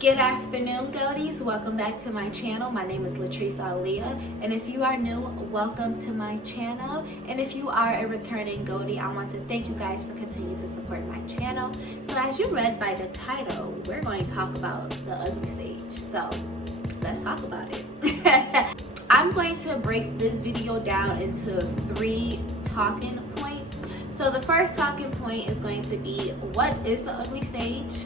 Good afternoon, goldies. Welcome back to my channel. My name is Aaliyah, and if you are new, welcome to my channel. And if you are a returning goldie, I want to thank you guys for continuing to support my channel. So as you read by the title, we're going to talk about the ugly stage. So let's talk about it. I'm going to break this video down into 3 talking points. So the first talking point is going to be, what is the ugly stage?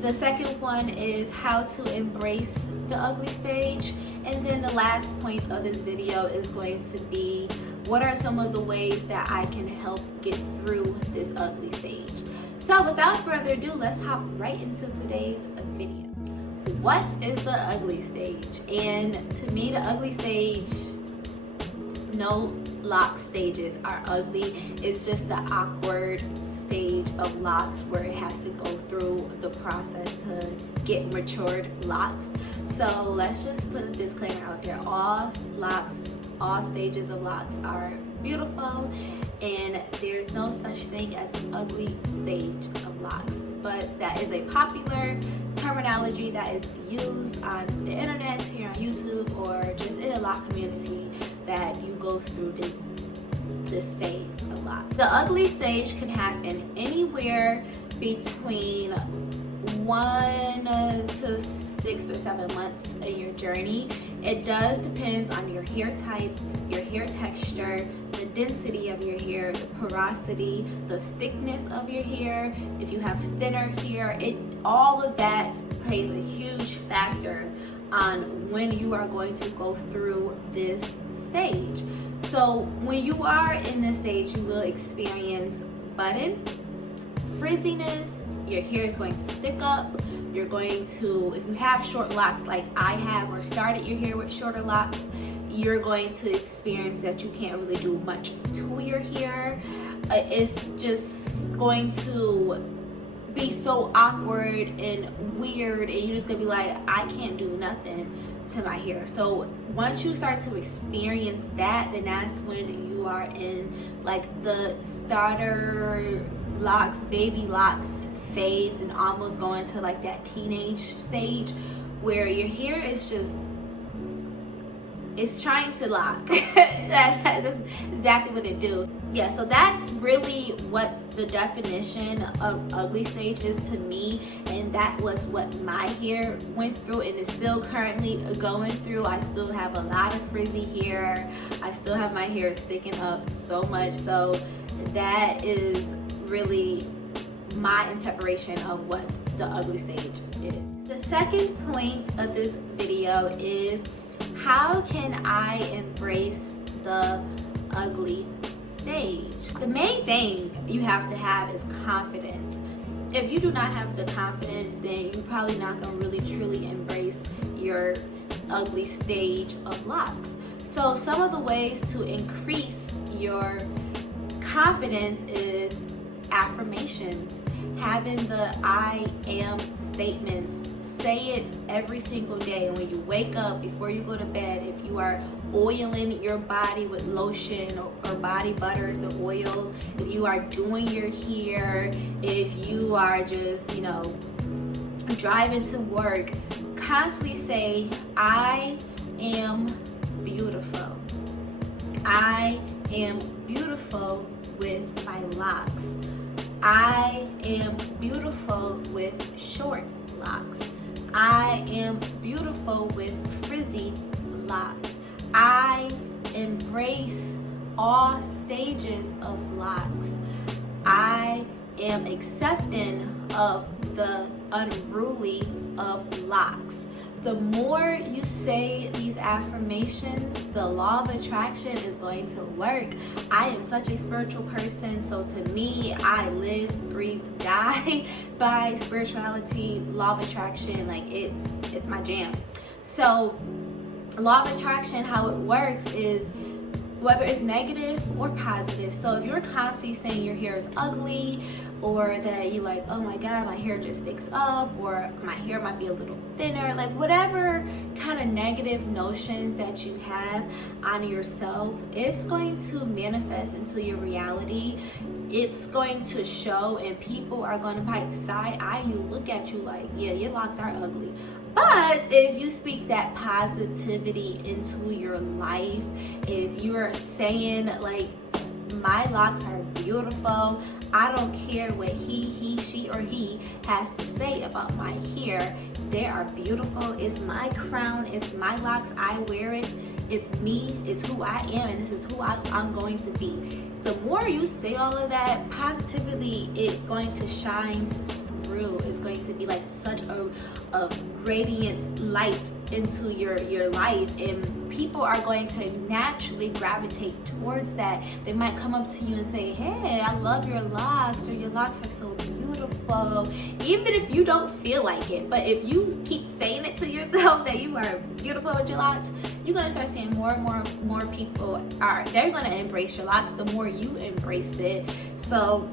The second one is how to embrace the ugly stage. And then the last point of this video is going to be, what are some of the ways that I can help get through this ugly stage? So without further ado, let's hop right into today's video. What is the ugly stage? And to me, the ugly stage, no lock stages are ugly. It's just the awkward stage of locks where it has to go through the process to get matured locks. So let's just put a disclaimer out there. All stages of locks are beautiful, and there's no such thing as an ugly stage of locks. But that is a popular terminology that is used on the internet, here on YouTube, or just in a lock community, that you go through this phase of lock. The ugly stage can happen anywhere between 1 to 6 or 7 months in your journey. It does depend on your hair type, your hair texture, the density of your hair, the porosity, the thickness of your hair. If you have thinner hair, all of that plays a huge factor on when you are going to go through this stage. So when you are in this stage, you will experience budding, frizziness, your hair is going to stick up, you're going to, if you have short locks like I have, or started your hair with shorter locks, you're going to experience that you can't really do much to your hair. It's just going to be so awkward and weird, and you're just gonna be like, I can't do nothing to my hair. So once you start to experience that, then that's when you are in like the starter locks, baby locks phase, and almost going to like that teenage stage where your hair is just, it's trying to lock. That's exactly what it do. Yeah, so that's really what the definition of ugly stage is to me, and that was what my hair went through and is still currently going through. I still have a lot of frizzy hair. I still have my hair sticking up so much. So that is really my interpretation of what the ugly stage is. The second point of this video is, how can I embrace the ugly stage? The main thing you have to have is confidence. If you do not have the confidence, then you're probably not going to really truly embrace your ugly stage of locks. So some of the ways to increase your confidence is affirmations, having the I am statements. Say it every single day when you wake up, before you go to bed. If you are oiling your body with lotion or body butters or oils, if you are doing your hair, if you are just, driving to work, constantly say, I am beautiful. I am beautiful with my locks. I am beautiful with short locks. I am beautiful with frizzy locks. I embrace all stages of locks. I am accepting of the unruly of locks. The more you say these affirmations, the law of attraction is going to work. I am such a spiritual person, so to me, I live, breathe, die by spirituality, law of attraction. Like it's my jam. So law of attraction, how it works is, whether it's negative or positive. So if you're constantly saying your hair is ugly, or that you're like, oh my god, my hair just sticks up, or my hair might be a little thinner, like whatever kind of negative notions that you have on yourself, it's going to manifest into your reality. it's going to show, and people are going to like side eye you, look at you like, yeah, your locks are ugly. But if you speak that positivity into your life, if you are saying like, my locks are beautiful, I don't care what he, she, or he has to say about my hair, they are beautiful, it's my crown, it's my locks, I wear it, it's me, it's who I am, and this is who I'm going to be. The more you say all of that, positively, it's going to shine through. It's going to be like such a radiant light into your life, and people are going to naturally gravitate towards that. They might come up to you and say, hey, I love your locks, or your locks are so beautiful, even if you don't feel like it. But if you keep saying it to yourself that you are beautiful with your locks, you're going to start seeing more and more people they're going to embrace your locks the more you embrace it. So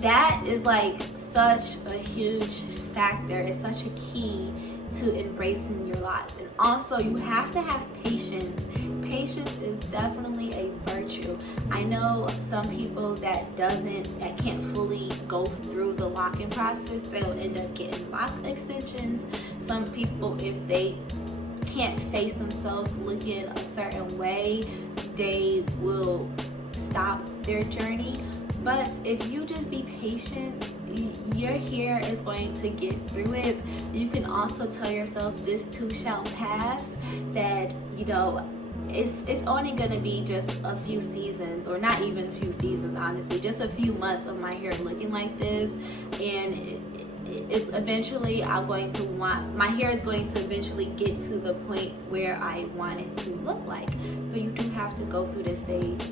that is like such a huge factor. It's such a key to embracing your locks. And also, you have to have patience. Patience is definitely a virtue. I know some people that can't fully go through the locking process, they'll end up getting lock extensions. Some people, if they can't face themselves looking a certain way, they will stop their journey. But if you just be patient, your hair is going to get through it. You can also tell yourself this too shall pass, that it's only going to be just a few seasons, or not even a few seasons, honestly, just a few months of my hair looking like this, and it's eventually my hair is going to eventually get to the point where I want it to look like. But you do have to go through this stage.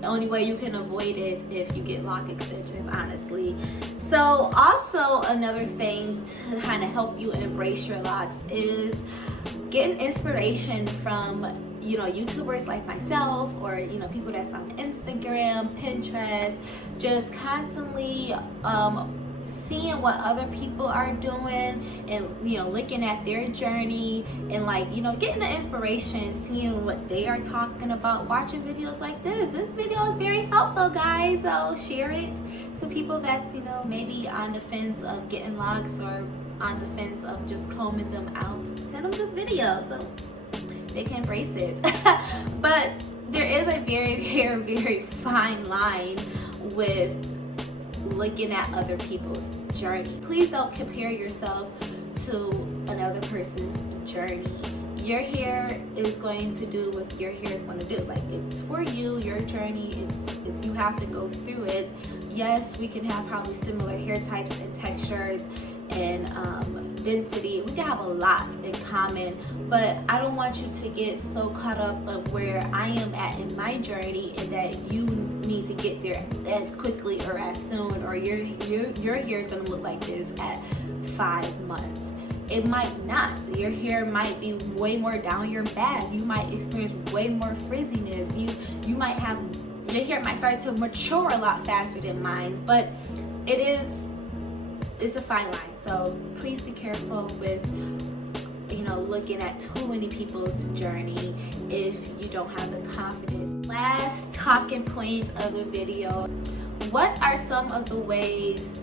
The only way you can avoid it if you get lock extensions, honestly. So also another thing to kind of help you embrace your locks is getting inspiration from YouTubers like myself, or people that's on Instagram, Pinterest, just constantly seeing what other people are doing, and looking at their journey, and getting the inspiration, seeing what they are talking about, watching videos like this video is very helpful, guys. So share it to people that's maybe on the fence of getting locks, or on the fence of just combing them out. Send them this video so they can embrace it. But there is a very, very, very fine line with looking at other people's journey. Please don't compare yourself to another person's journey. Your hair is going to do what your hair is going to do. Like, it's for you, your journey, it's you have to go through it. Yes, we can have probably similar hair types and textures and density. We can have a lot in common, but I don't want you to get so caught up on where I am at in my journey, and that you need to get there as quickly or as soon, or your hair is going to look like this at 5 months. It might not. Your hair might be way more down your back. You might experience way more frizziness. You might have, your hair might start to mature a lot faster than mine, but it's a fine line. So please be careful with looking at too many people's journey if you don't have the confidence. Last talking point of the video: what are some of the ways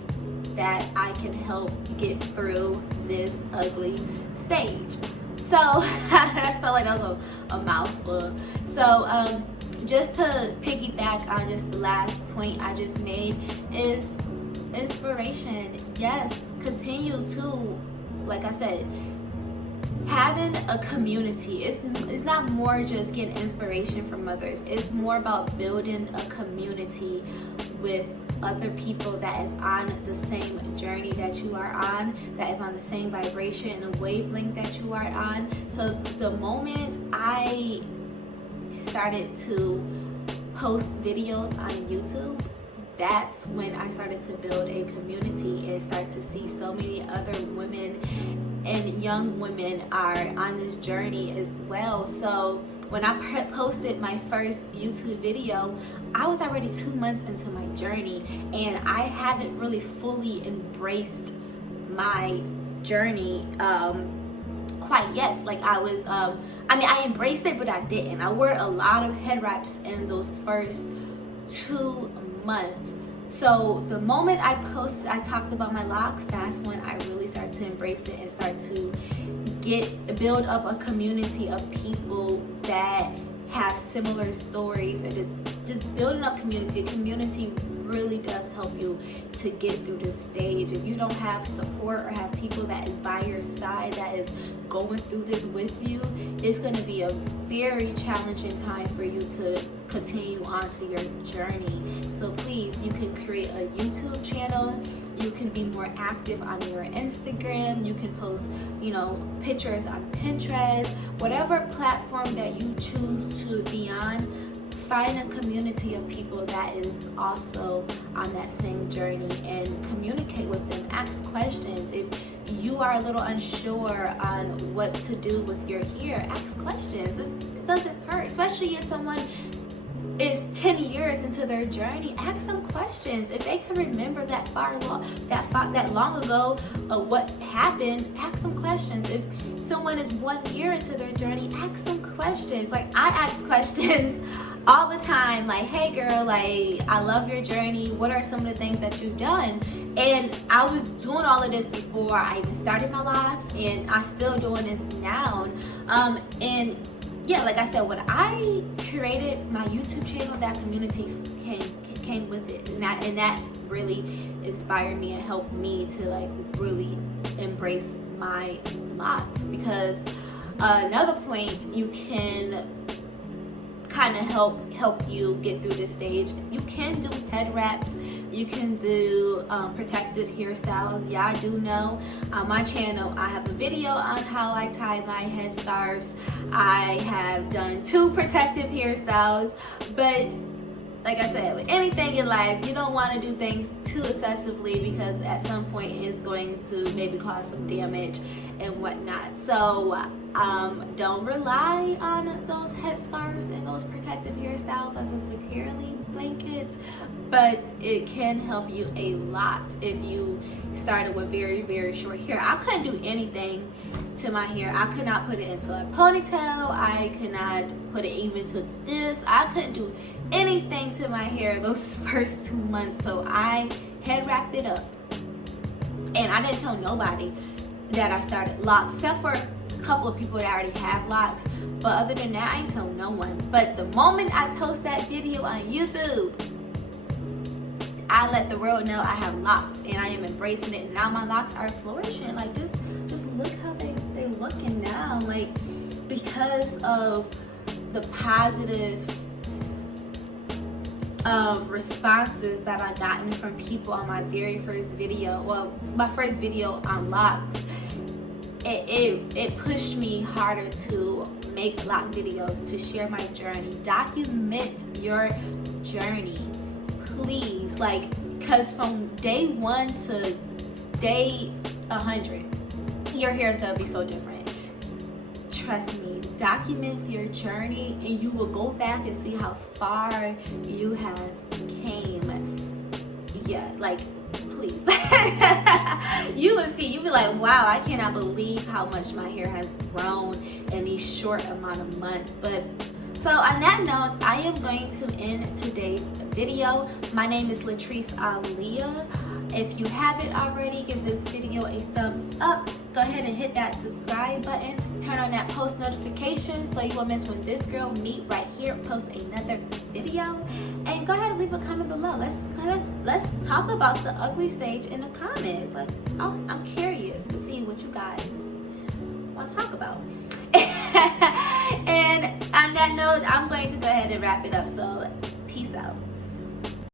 that I can help get through this ugly stage? So I felt like that was a mouthful. So just to piggyback on just the last point I just made is inspiration. Yes, continue to, like I said, having a community. It's not more just getting inspiration from others. It's more about building a community with other people that is on the same journey that you are on, that is on the same vibration and wavelength that you are on. So the moment I started to post videos on YouTube, that's when I started to build a community and start to see so many other women and young women are on this journey as well. So when I posted my first YouTube video, I was already 2 months into my journey, and I haven't really fully embraced my journey quite yet. Like I was, I embraced it, but I didn't. I wore a lot of head wraps in those first 2 months. So the moment I talked about my locks, that's when I really started to embrace it and start to build up a community of people that have similar stories, and just building up community. Community really does help you to get through this stage. If you don't have support or have people that is by your side that is going through this with you, it's going to be a very challenging time for you to continue on to your journey. So please, you can create a YouTube channel. You can be more active on your Instagram. You can post, pictures on Pinterest. Whatever platform that you choose to be on, find a community of people that is also on that same journey and communicate with them. Ask questions. If you are a little unsure on what to do with your hair, ask questions. It doesn't hurt, especially if someone is 10 years into their journey. Ask some questions. If they can remember that long ago what happened, ask some questions. If someone is 1 year into their journey, ask some questions. Like, I ask questions all the time, like, hey girl, like, I love your journey. What are some of the things that you've done? And I was doing all of this before I even started my locks, and I'm still doing this now. And yeah, like I said, when I created my YouTube channel, that community came with it, and that really inspired me and helped me to like really embrace my locks. Because another point, you can kind of help you get through this stage. You can do head wraps. You can do protective hairstyles. Yeah, I do know on my channel I have a video on how I tie my headscarves. I have done 2 protective hairstyles, but like I said, with anything in life, you don't want to do things too excessively, because at some point it's going to maybe cause some damage and whatnot. So don't rely on those headscarves and those protective hairstyles as a security blanket, but it can help you a lot if you started with very, very short hair. I couldn't do anything to my hair. I could not put it into a ponytail. I could not put it even to this. I couldn't do anything to my hair those first 2 months. So I head wrapped it up, and I didn't tell nobody that I started locks, except for a couple of people that already have locks. But other than that, I ain't tell no one. But the moment I post that video on YouTube, I let the world know I have locks, and I am embracing it. Now my locks are flourishing. Like, just look how they looking now. Like, because of the positive responses that I gotten from people on my very first video, well, my first video on locks, it pushed me harder to make lock videos, to share my journey. Document your journey, please. Like, because from day 1 to day 100, your hair is gonna be so different. Trust me, document your journey, and you will go back and see how far you have came. Yeah, like, please. You will see, you'll be like, wow, I cannot believe how much my hair has grown in these short amount of months. But so on that note, I am going to end today's video. My name is Latrice Aaliyah. If you haven't already, give this video a thumbs up. Go ahead and hit that subscribe button. Turn on that post notification so you won't miss when this girl meet right here post another video. And go ahead and leave a comment below. Let's talk about the ugly stage in the comments. Like, I'm curious to see what you guys want to talk about. And on that note, I'm going to go ahead and wrap it up. So peace out.